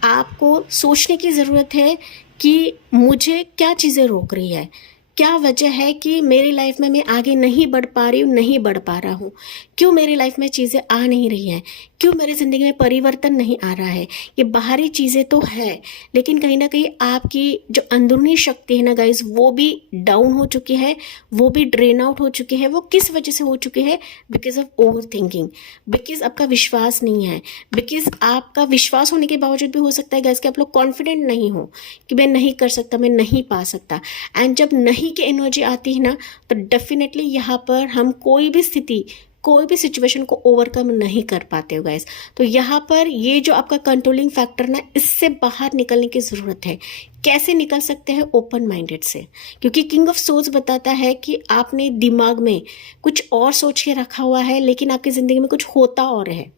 आपको सोचने की ज़रूरत है कि मुझे क्या चीज़ें रोक रही है, क्या वजह है कि मेरी लाइफ में मैं आगे नहीं बढ़ पा रही हूँ, नहीं बढ़ पा रहा हूँ, क्यों मेरी लाइफ में चीज़ें आ नहीं रही हैं, क्यों मेरी ज़िंदगी में परिवर्तन नहीं आ रहा है। ये बाहरी चीज़ें तो है, लेकिन कहीं ना कहीं आपकी जो अंदरूनी शक्ति है ना गाइज, वो भी डाउन हो चुकी है, वो भी ड्रेन आउट हो चुकी है। वो किस वजह से हो चुकी है? Because of over thinking, because आपका विश्वास नहीं है, बिकॉज आपका विश्वास होने के बावजूद भी हो सकता है गाइज कि आप लोग कॉन्फिडेंट नहीं हो कि मैं नहीं कर सकता, मैं नहीं पा सकता। एंड जब नहीं की एनर्जी आती है ना, तो डेफिनेटली यहाँ पर हम कोई भी स्थिति, कोई भी सिचुएशन को ओवरकम नहीं कर पाते हो गाइस। तो यहाँ पर ये जो आपका कंट्रोलिंग फैक्टर ना, इससे बाहर निकलने की ज़रूरत है। कैसे निकल सकते हैं? ओपन माइंडेड से, क्योंकि किंग ऑफ सोल्स बताता है कि आपने दिमाग में कुछ और सोच के रखा हुआ है, लेकिन आपकी ज़िंदगी में कुछ होता और है।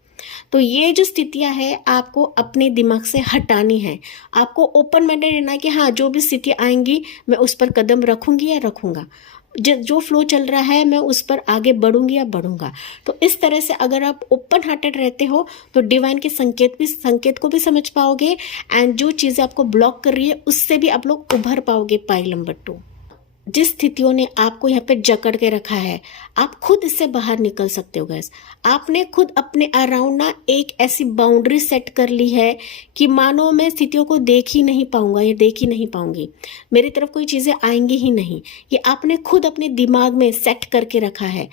तो ये जो स्थितियां है आपको अपने दिमाग से हटानी है। आपको ओपन माइंडेड रहना है कि हाँ, जो भी स्थिति आएंगी मैं उस पर कदम रखूंगी या रखूंगा, जो फ्लो चल रहा है मैं उस पर आगे बढ़ूंगी या बढ़ूंगा। तो इस तरह से अगर आप ओपन हार्टेड रहते हो तो डिवाइन के संकेत को भी समझ पाओगे, एंड जो चीज़ें आपको ब्लॉक कर रही है उससे भी आप लोग उभर पाओगे। पाइल नंबर 2, जिस स्थितियों ने आपको यहाँ पे जकड़ के रखा है, आप खुद इससे बाहर निकल सकते हो गैस। आपने खुद अपने अराउंड ना एक ऐसी बाउंड्री सेट कर ली है कि मानो मैं स्थितियों को देख ही नहीं पाऊंगा या देख ही नहीं पाऊंगी, मेरी तरफ कोई चीज़ें आएंगी ही नहीं। ये आपने खुद अपने दिमाग में सेट करके रखा है।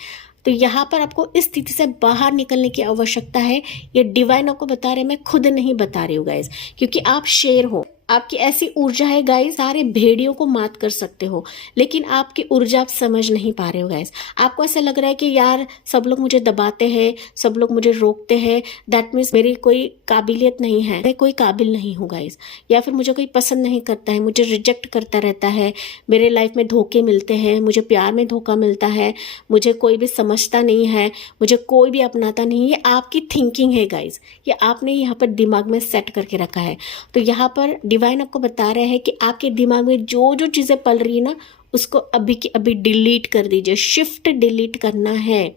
तो यहाँ पर आपको इस स्थिति से बाहर निकलने की आवश्यकता है। ये डिवाइन आपको बता रहे हैं, मैं खुद नहीं बता रही हूँ गाइज, क्योंकि आप शेर हो, आपकी ऐसी ऊर्जा है गाइस, सारे भेड़ियों को मात कर सकते हो, लेकिन आपकी ऊर्जा आप समझ नहीं पा रहे हो गाइस। आपको ऐसा लग रहा है कि यार सब लोग मुझे दबाते हैं, सब लोग मुझे रोकते हैं, दैट मीन्स मेरी कोई काबिलियत नहीं है, मैं कोई काबिल नहीं हूँ गाइस, या फिर मुझे कोई पसंद नहीं करता है, मुझे रिजेक्ट करता रहता है, मेरे लाइफ में धोखे मिलते हैं, मुझे प्यार में धोखा मिलता है, मुझे कोई भी समझता नहीं है, मुझे कोई भी अपनाता नहीं। ये आपकी थिंकिंग है गाइस, ये आपने यहाँ पर दिमाग में सेट करके रखा है। तो यहाँ पर डिवाइन आपको बता रहे हैं कि आपके दिमाग में जो जो चीज़ें पल रही है ना, उसको अभी की अभी डिलीट कर दीजिए। शिफ्ट डिलीट करना है।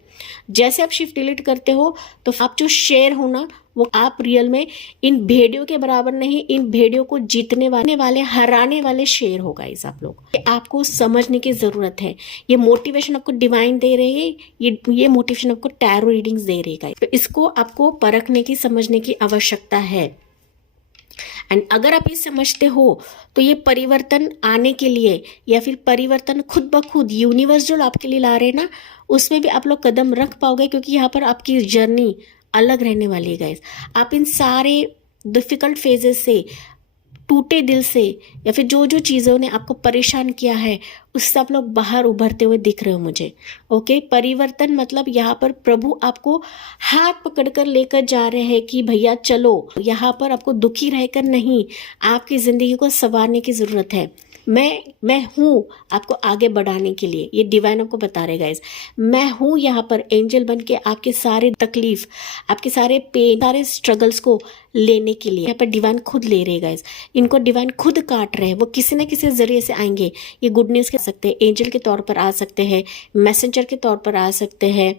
जैसे आप शिफ्ट डिलीट करते हो तो आप जो शेर हो ना, वो आप रियल में इन भेड़ियों के बराबर नहीं, इन भेड़ियों को जीतने वाले हराने वाले शेर हो गाइस आप लोग। ये आपको समझने की जरूरत है। ये मोटिवेशन आपको डिवाइन दे रही है, ये मोटिवेशन आपको टैरो रीडिंग्स दे रही है गाइस। तो इसको आपको परखने की, समझने की आवश्यकता है। एंड अगर आप ये समझते हो तो ये परिवर्तन आने के लिए, या फिर परिवर्तन खुद ब खुद यूनिवर्स जो आपके लिए ला रहे हैं ना, उसमें भी आप लोग कदम रख पाओगे, क्योंकि यहाँ पर आपकी जर्नी अलग रहने वाली है गाइस। आप इन सारे डिफिकल्ट फेजेस से, टूटे दिल से, या फिर जो जो चीज़ों ने आपको परेशान किया है उससे आप लोग बाहर उभरते हुए दिख रहे हो मुझे। ओके, परिवर्तन मतलब यहाँ पर प्रभु आपको हाथ पकड़कर लेकर जा रहे हैं कि भैया चलो। यहाँ पर आपको दुखी रहकर नहीं, आपकी ज़िंदगी को संवारने की ज़रूरत है। मैं हूँ आपको आगे बढ़ाने के लिए। ये डिवाइन आपको बता रहे गाइस, मैं हूँ यहाँ पर एंजल बन के आपके सारे तकलीफ, आपके सारे पेन, सारे स्ट्रगल्स को लेने के लिए। यहाँ पर डिवाइन खुद ले रहे गाइस, इनको डिवाइन खुद काट रहे हैं। वो किसी न किसी जरिए से आएंगे। ये गुड न्यूज़ कह सकते हैं, एंजल के तौर पर आ सकते हैं, मैसेंजर के तौर पर आ सकते हैं,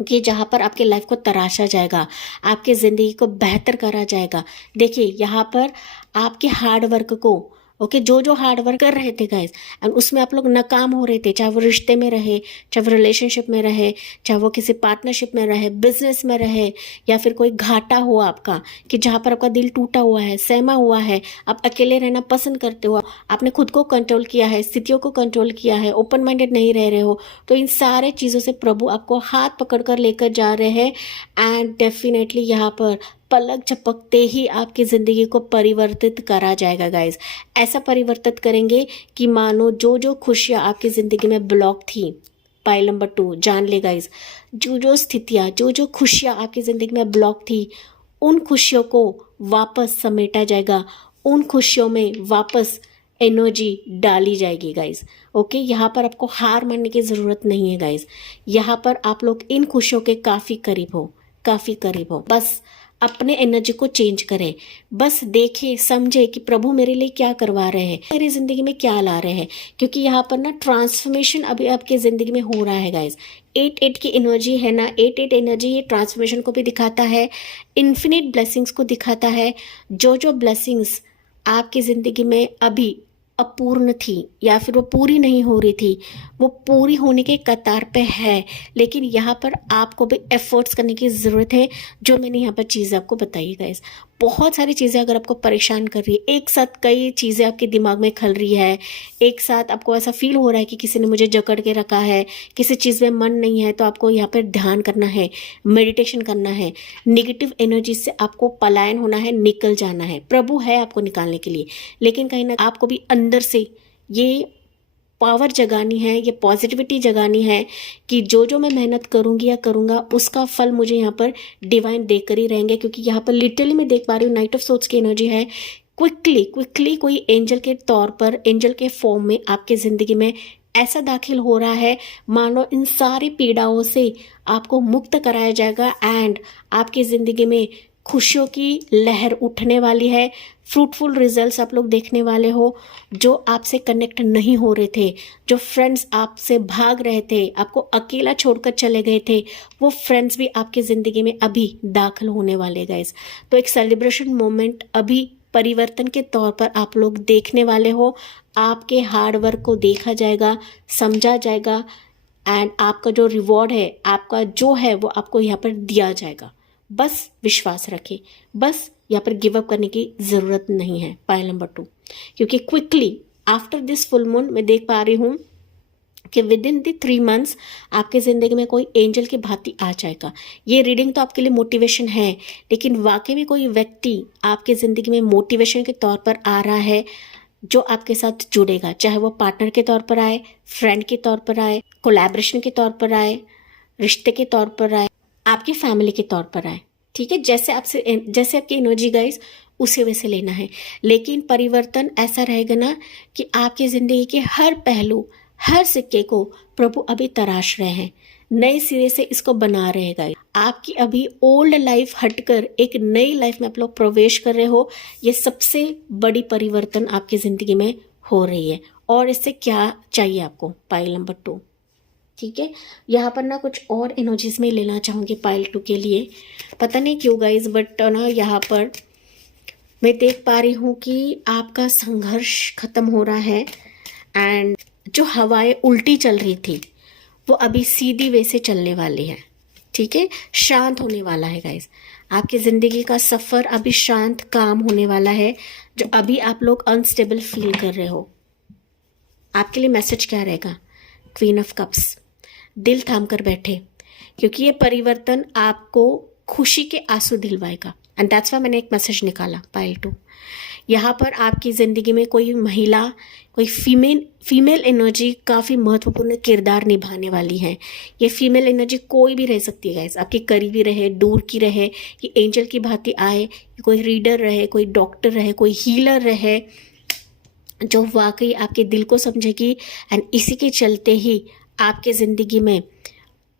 कि जहाँ पर आपके लाइफ को तराशा जाएगा, आपके ज़िंदगी को बेहतर करा जाएगा। देखिए यहाँ पर आपके हार्ड वर्क को, ओके, जो जो हार्ड वर्क कर रहे थे गाइस, एंड उसमें आप लोग नाकाम हो रहे थे, चाहे वो रिश्ते में रहे, चाहे वो रिलेशनशिप में रहे, चाहे वो किसी पार्टनरशिप में रहे, बिजनेस में रहे, या फिर कोई घाटा हो आपका, कि जहाँ पर आपका दिल टूटा हुआ है, सहमा हुआ है, आप अकेले रहना पसंद करते हो, आपने खुद को कंट्रोल किया है, स्थितियों को कंट्रोल किया है, ओपन माइंडेड नहीं रह रहे हो, तो इन सारे चीज़ों से प्रभु आपको हाथ पकड़ कर लेकर जा रहे हैं। एंड डेफिनेटली यहाँ पर पलक झपकते ही आपकी ज़िंदगी को परिवर्तित करा जाएगा गाइज। ऐसा परिवर्तित करेंगे कि मानो जो जो खुशियाँ आपकी ज़िंदगी में ब्लॉक थी, पाइल नंबर 2 जान ले गाइज, जो जो स्थितियाँ, जो जो खुशियाँ आपकी ज़िंदगी में ब्लॉक थी, उन खुशियों को वापस समेटा जाएगा, उन खुशियों में वापस एनर्जी डाली जाएगी गाइज। ओके, यहाँ पर आपको हार मानने की ज़रूरत नहीं है गाइज। यहाँ पर आप लोग इन खुशियों के काफ़ी करीब हो, काफ़ी करीब हो। बस अपने एनर्जी को चेंज करें, बस देखें समझे कि प्रभु मेरे लिए क्या करवा रहे हैं, मेरी ज़िंदगी में क्या ला रहे हैं, क्योंकि यहाँ पर ना ट्रांसफॉर्मेशन अभी आपके ज़िंदगी में हो रहा है गाइज। 8-8 की एनर्जी है ना, 8-8 एनर्जी ये ट्रांसफॉर्मेशन को भी दिखाता है, इन्फिनिट ब्लेसिंग्स को दिखाता है। जो जो ब्लेसिंग्स आपकी ज़िंदगी में अभी अपूर्ण थी या फिर वो पूरी नहीं हो रही थी, वो पूरी होने के कतार पे है, लेकिन यहाँ पर आपको भी एफर्ट्स करने की ज़रूरत है। जो मैंने यहाँ पर चीज़ें आपको बताई गाइस, बहुत सारी चीज़ें अगर आपको परेशान कर रही है, एक साथ कई चीज़ें आपके दिमाग में खल रही है, एक साथ आपको ऐसा फील हो रहा है कि किसी ने मुझे जकड़ के रखा है, किसी चीज़ में मन नहीं है, तो आपको यहाँ पर ध्यान करना है, मेडिटेशन करना है, नेगेटिव एनर्जी से आपको पलायन होना है, निकल जाना है। प्रभु है आपको निकालने के लिए, लेकिन कहीं ना आपको भी अंदर से ये पावर जगानी है, ये पॉजिटिविटी जगानी है कि जो जो मैं मेहनत करूंगी या करूंगा उसका फल मुझे यहाँ पर डिवाइन देकर ही रहेंगे। क्योंकि यहाँ पर लिटरली मैं देख पा रही हूँ नाइट ऑफ सोर्ड्स की एनर्जी है। क्विकली कोई एंजल के तौर पर, एंजल के फॉर्म में आपके ज़िंदगी में ऐसा दाखिल हो रहा है मानो इन सारी पीड़ाओं से आपको मुक्त कराया जाएगा एंड आपकी ज़िंदगी में खुशियों की लहर उठने वाली है। फ्रूटफुल रिजल्ट्स आप लोग देखने वाले हो। जो आपसे कनेक्ट नहीं हो रहे थे, जो फ्रेंड्स आपसे भाग रहे थे, आपको अकेला छोड़कर चले गए थे, वो फ्रेंड्स भी आपकी ज़िंदगी में अभी दाखिल होने वाले गाइस। तो एक सेलिब्रेशन मोमेंट अभी परिवर्तन के तौर पर आप लोग देखने वाले हो। आपके हार्ड वर्क को देखा जाएगा, समझा जाएगा एंड आपका जो रिवॉर्ड है, आपका जो है वो आपको यहाँ पर दिया जाएगा। बस विश्वास रखें, बस यहाँ पर गिव अप करने की ज़रूरत नहीं है। पाइल नंबर 2, क्योंकि quickly after this full moon मैं देख पा रही हूँ कि विद इन द 3 मंथ्स आपके ज़िंदगी में कोई एंजल की भांति आ जाएगा। ये रीडिंग तो आपके लिए मोटिवेशन है, लेकिन वाकई में कोई व्यक्ति आपके ज़िंदगी में मोटिवेशन के तौर पर आ रहा है जो आपके साथ जुड़ेगा, चाहे वो पार्टनर के तौर पर आए, फ्रेंड के तौर पर आए, कोलैबोरेशन के तौर पर आए, रिश्ते के तौर पर आए, आपकी फैमिली के तौर पर आए। ठीक है, जैसे आपकी एनर्जी गाइस उसे वैसे लेना है। लेकिन परिवर्तन ऐसा रहेगा ना कि आपकी ज़िंदगी के हर पहलू, हर सिक्के को प्रभु अभी तराश रहे हैं, नए सिरे से इसको बना रहे हैं गाइस। आपकी अभी ओल्ड लाइफ हटकर एक नई लाइफ में आप लोग प्रवेश कर रहे हो। ये सबसे बड़ी परिवर्तन आपकी ज़िंदगी में हो रही है। और इससे क्या चाहिए आपको? Pile number 2। ठीक है, यहाँ पर ना कुछ और एनर्जीज में लेना चाहूँगी पाइल 2 के लिए। पता नहीं क्यों गाइज, बट ना यहाँ पर मैं देख पा रही हूँ कि आपका संघर्ष खत्म हो रहा है एंड जो हवाएं उल्टी चल रही थी वो अभी सीधी वे से चलने वाली है। ठीक है, शांत होने वाला है गाइज। आपकी ज़िंदगी का सफ़र अभी शांत, काम होने वाला है। जो अभी आप लोग अनस्टेबल फील कर रहे हो, आपके लिए मैसेज क्या रहेगा? क्वीन ऑफ कप्स, दिल थाम कर बैठे, क्योंकि ये परिवर्तन आपको खुशी के आंसू दिलवाएगा। एंड दैट्स वाई मैंने एक मैसेज निकाला पाइल 2। यहाँ पर आपकी ज़िंदगी में कोई महिला, कोई फीमेल एनर्जी काफ़ी महत्वपूर्ण किरदार निभाने वाली है। ये फीमेल एनर्जी कोई भी रह सकती है गाइस, आपके करीबी रहे, दूर की रहे, ये एंजल की भांति आए, कोई रीडर रहे, कोई डॉक्टर रहे, कोई हीलर रहे, जो वाकई आपके दिल को समझेगी। एंड इसी के चलते ही आपके ज़िंदगी में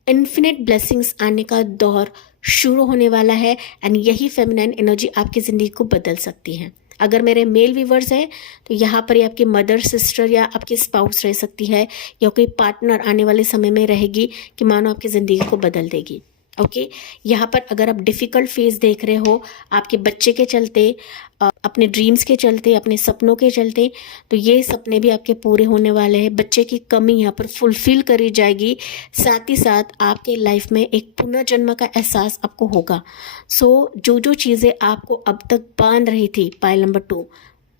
इन्फिनिट ब्लेसिंग्स आने का दौर शुरू होने वाला है। एंड यही फेमिनाइन एनर्जी आपकी ज़िंदगी को बदल सकती है। अगर मेरे मेल व्यूवर्स हैं तो यहाँ पर आपकी मदर, सिस्टर या आपकी स्पाउस रह सकती है, या कोई पार्टनर आने वाले समय में रहेगी कि मानो आपकी ज़िंदगी को बदल देगी। ओके, यहाँ पर अगर आप डिफ़िकल्ट फेज देख रहे हो आपके बच्चे के चलते, अपने ड्रीम्स के चलते, अपने सपनों के चलते, तो ये सपने भी आपके पूरे होने वाले हैं। बच्चे की कमी यहाँ पर फुलफिल करी जाएगी। साथ ही साथ आपके लाइफ में एक पुनर्जन्म का एहसास आपको होगा। सो जो जो चीज़ें आपको अब तक बांध रही थी, पाइल नंबर 2,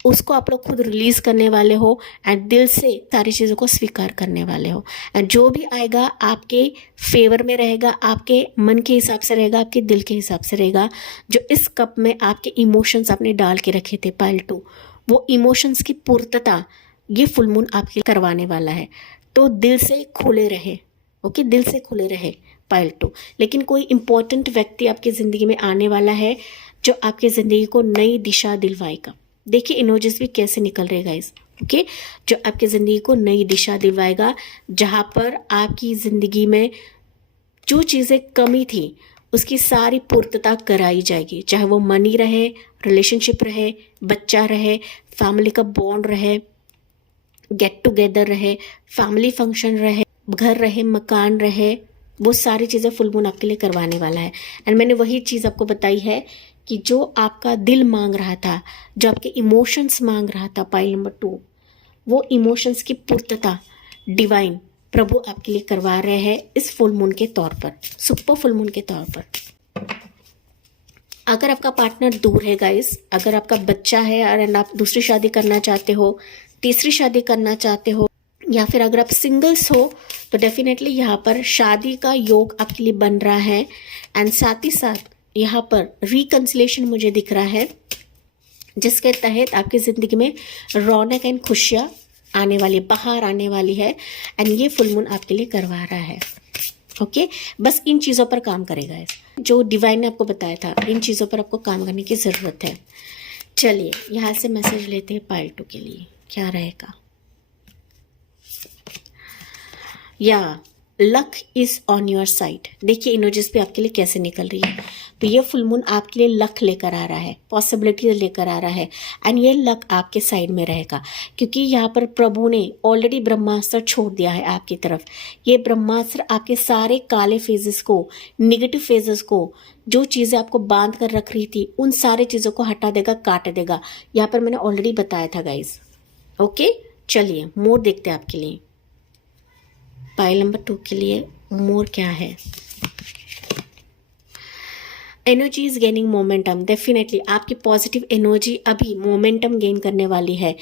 उसको आप लोग खुद रिलीज करने वाले हो एंड दिल से सारी चीज़ों को स्वीकार करने वाले हो। एंड जो भी आएगा आपके फेवर में रहेगा, आपके मन के हिसाब से रहेगा, आपके दिल के हिसाब से रहेगा। जो इस कप में आपके इमोशंस आपने डाल के रखे थे पाइल 2, वो इमोशंस की पूर्तता ये फुल मून आपके करवाने वाला है। तो दिल से खुले रहे, ओके, दिल से खुले रहे पाइल 2। लेकिन कोई इंपॉर्टेंट व्यक्ति आपकी ज़िंदगी में आने वाला है जो आपकी ज़िंदगी को नई दिशा दिलवाएगा। देखिए इमोजीज भी कैसे निकल रहे गाइस, ओके, जो आपकी ज़िंदगी को नई दिशा दिलवाएगा, जहाँ पर आपकी ज़िंदगी में जो चीज़ें कमी थी उसकी सारी पूर्तता कराई जाएगी। चाहे वो मनी रहे, रिलेशनशिप रहे, बच्चा रहे, फैमिली का बॉन्ड रहे, गेट टुगेदर रहे, फैमिली फंक्शन रहे, घर रहे, मकान रहे, वो सारी चीज़ें फुल मून आपके लिए करवाने वाला है। एंड मैंने वही चीज़ आपको बताई है कि जो आपका दिल मांग रहा था, जो आपके इमोशंस मांग रहा था पाइल नंबर 2, वो इमोशंस की पूर्तता डिवाइन प्रभु आपके लिए करवा रहे हैं इस फुल मून के तौर पर, सुपर फुल मून के तौर पर। अगर आपका पार्टनर दूर है गाइस, अगर आपका बच्चा है और आप दूसरी शादी करना चाहते हो, तीसरी शादी करना चाहते हो, या फिर अगर आप सिंगल्स हो तो डेफिनेटली यहाँ पर शादी का योग आपके लिए बन रहा है। एंड साथ ही साथ यहाँ पर रिकंसिलेशन मुझे दिख रहा है, जिसके तहत आपकी ज़िंदगी में रौनक एंड खुशियाँ आने वाली, बाहर आने वाली है। एंड ये फुल मून आपके लिए करवा रहा है, ओके। बस इन चीज़ों पर काम करेगा, जो डिवाइन ने आपको बताया था, इन चीज़ों पर आपको काम करने की ज़रूरत है। चलिए यहाँ से मैसेज लेते हैं पाइल 2 के लिए, क्या रहेगा। या luck is on your side. देखिए इनर्जीज भी आपके लिए कैसे निकल रही है। तो ये फुल मून आपके लिए लक लेकर आ रहा है, पॉसिबिलिटी लेकर आ रहा है। एंड ये लक आपके साइड में रहेगा, क्योंकि यहाँ पर प्रभु ने ऑलरेडी ब्रह्मास्त्र छोड़ दिया है आपकी तरफ। ये ब्रह्मास्त्र आपके सारे काले फेजेस को, निगेटिव फेजेस को, जो चीज़ें आपको बांध कर रख रही थी, उन सारी चीज़ों को हटा देगा, काट देगा। यहाँ पर मैंने ऑलरेडी बताया था गाइज, ओके। चलिए मोर देखते हैं आपके लिए। पाइल नंबर 2 के लिए मोर क्या है। Energy is gaining momentum. Definitely आपकी पॉजिटिव एनर्जी अभी मोमेंटम गेन करने वाली है।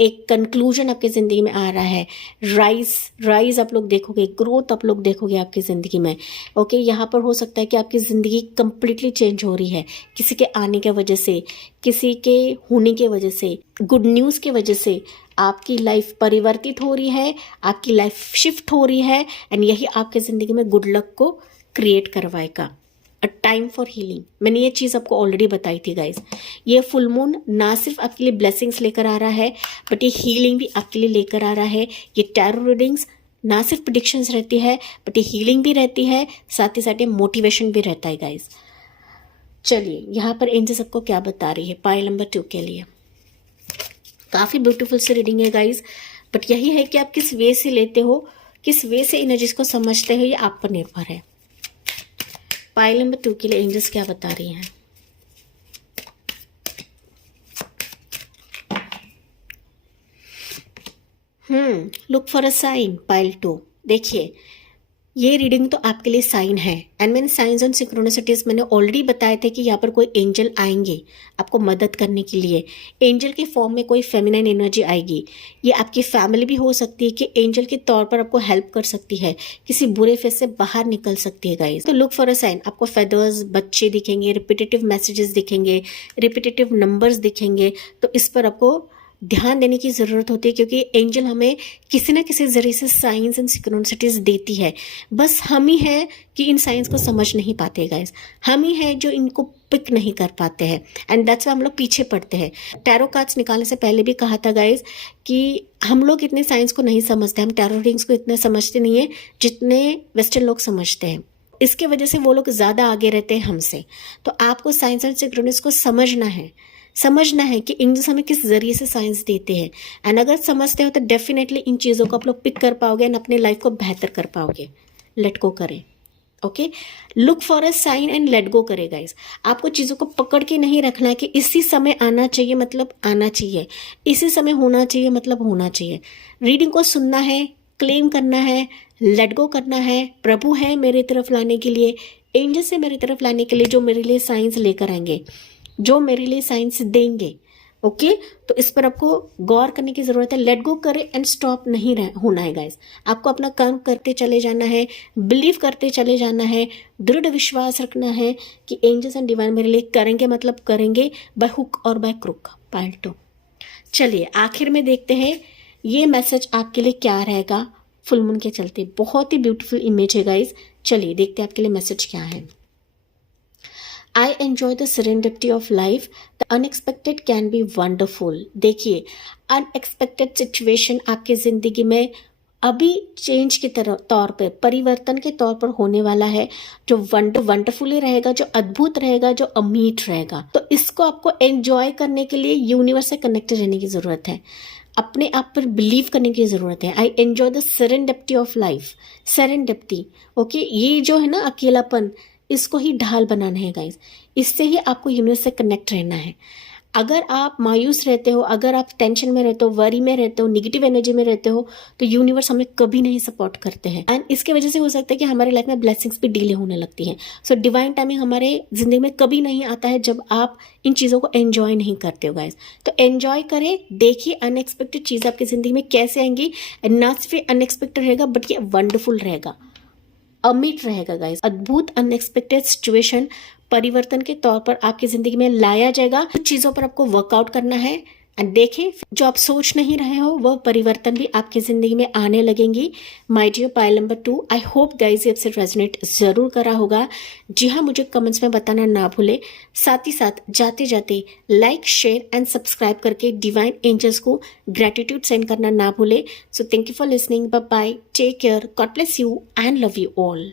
एक कंक्लूजन आपकी ज़िंदगी में आ रहा है। राइज आप लोग देखोगे, ग्रोथ आप लोग देखोगे आपकी ज़िंदगी में, ओके। यहाँ पर हो सकता है कि आपकी ज़िंदगी कंप्लीटली चेंज हो रही है, किसी के आने के वजह से, किसी के होने के वजह से, गुड न्यूज़ के वजह से आपकी लाइफ परिवर्तित हो रही है, आपकी लाइफ शिफ्ट हो रही है। एंड यही आपके ज़िंदगी में गुड लक को क्रिएट करवाएगा। अ टाइम फॉर हीलिंग, मैंने ये चीज़ आपको ऑलरेडी बताई थी गाइज। ये फुल मून ना सिर्फ आपके लिए ब्लेसिंग्स लेकर आ रहा है, बट ये हीलिंग भी आपके लिए लेकर आ रहा है। ये टैरो रीडिंग्स ना सिर्फ प्रेडिक्शंस रहती है, बट ये हीलिंग भी रहती है, साथ ही साथ ये मोटिवेशन भी रहता है गाइज। चलिए यहाँ पर एंजल्स आपको क्या बता रही है पाइल नंबर 2 के लिए। काफ़ी ब्यूटीफुल सी रीडिंग है गाइज, बट यही है कि आप किस वे से लेते हो, किस वे से एनर्जीज को समझते हो, ये आप पर निर्भर है। पाइल नंबर 2 के लिए एंजल्स क्या बता रही हैं। Look for a sign pile 2। देखिए ये रीडिंग तो आपके लिए साइन है। एंड मैंने साइंस एंड सिंक्रोनिसिटीज मैंने ऑलरेडी बताए थे कि यहाँ पर कोई एंजल आएंगे आपको मदद करने के लिए। एंजल के फॉर्म में कोई फेमिनाइन एनर्जी आएगी। ये आपकी फैमिली भी हो सकती है कि एंजल के तौर पर आपको हेल्प कर सकती है, किसी बुरे फेस से बाहर निकल सकती है गाइस। तो लुक फॉर अ साइन, आपको फेदर्स, बच्चे दिखेंगे, रिपीटेटिव मैसेजेस दिखेंगे, रिपीटेटिव नंबर्स दिखेंगे। तो इस पर आपको ध्यान देने की ज़रूरत होती है, क्योंकि एंजल हमें किसी न किसी ज़रिए से साइंस एंड सिक्रोनिसिटीज देती है। बस हम ही हैं कि इन साइंस को समझ नहीं पाते गाइस, हम ही हैं जो इनको पिक नहीं कर पाते हैं। एंड दैट्स वाई हम लोग पीछे पड़ते हैं। टैरो कार्ड्स निकालने से पहले भी कहा था गाइस कि हम लोग इतने साइंस को नहीं समझते, हम टैरो रीडिंग्स को इतने समझते नहीं है जितने वेस्टर्न लोग समझते हैं। इसके वजह से वो लोग ज़्यादा आगे रहते हैं हमसे। तो आपको साइंस एंड सिक्रोनिस को समझना है कि एंजल्स हमें किस जरिए से साइंस देते हैं। एंड अगर समझते हो तो डेफिनेटली इन चीज़ों को आप लोग पिक कर पाओगे एंड अपने लाइफ को बेहतर कर पाओगे। लेट गो करें, okay. Look for a sign and let go करे गाइस। आपको चीज़ों को पकड़ के नहीं रखना है कि इसी समय आना चाहिए मतलब आना चाहिए, इसी समय होना चाहिए मतलब होना चाहिए। रीडिंग को सुनना है, क्लेम करना है, लेट गो करना है। प्रभु है मेरी तरफ लाने के लिए, एंजल्स से मेरी तरफ लाने के लिए, जो मेरे लिए साइंस लेकर आएंगे, जो मेरे लिए साइंस देंगे। ओके तो इस पर आपको गौर करने की ज़रूरत है। लेट गो करें एंड स्टॉप नहीं होना है गाइस। आपको अपना काम करते चले जाना है, बिलीव करते चले जाना है, दृढ़ विश्वास रखना है कि एंजल्स एंड डिवाइन मेरे लिए करेंगे, मतलब करेंगे, बाय हुक और बाय क्रुक। पार्ट 2। चलिए आखिर में देखते हैं ये मैसेज आपके लिए क्या रहेगा फुल मून के चलते। बहुत ही ब्यूटीफुल इमेज है गाइस। चलिए देखते हैं आपके लिए मैसेज क्या है। I enjoy the serendipity of life. The unexpected can be wonderful. देखिए अनएक्सपेक्टेड सिचुएशन आपकी ज़िंदगी में अभी चेंज के तौर पे, परिवर्तन के तौर पर होने वाला है, जो वंडरफुली रहेगा, जो अद्भुत रहेगा, जो अमीट रहेगा। तो इसको आपको एंजॉय करने के लिए यूनिवर्स से कनेक्टेड रहने की ज़रूरत है, अपने आप पर बिलीव करने की ज़रूरत है। I enjoy the serendipity of life. Serendipity okay, ये जो है ना अकेलापन, इसको ही ढाल बनाना है गाइस। इससे ही आपको यूनिवर्स से कनेक्ट रहना है। अगर आप मायूस रहते हो, अगर आप टेंशन में रहते हो, वरी में रहते हो, निगेटिव एनर्जी में रहते हो, तो यूनिवर्स हमें कभी नहीं सपोर्ट करते हैं। एंड इसके वजह से हो सकता है कि हमारे लाइफ में ब्लेसिंग्स भी डिले होने लगती हैं। सो डिवाइन टाइमिंग हमारे जिंदगी में कभी नहीं आता है जब आप इन चीज़ों को एंजॉय नहीं करते हो गाइस। तो एंजॉय करें, देखिए अनएक्सपेक्टेड चीज़ आपकी ज़िंदगी में कैसे आएंगी। ना सिर्फ अनएक्सपेक्टेड रहेगा बट ये वंडरफुल रहेगा, अमिट रहेगा गाइस। अद्भुत अनएक्सपेक्टेड सिचुएशन परिवर्तन के तौर पर आपकी जिंदगी में लाया जाएगा। कुछ चीजों पर आपको वर्कआउट करना है एंड देखें जो आप सोच नहीं रहे हो वह परिवर्तन भी आपकी जिंदगी में आने लगेंगी। My dear pile number 2, I hope guys ये आपसे रेजोनेट जरूर करा होगा। जी हाँ, मुझे कमेंट्स में बताना ना भूले। साथ ही साथ जाते जाते लाइक, शेयर एंड सब्सक्राइब करके डिवाइन एंजल्स को ग्रेटिट्यूड सेंड करना ना भूले। So thank you for listening, bye bye, take care, God bless you and love you all.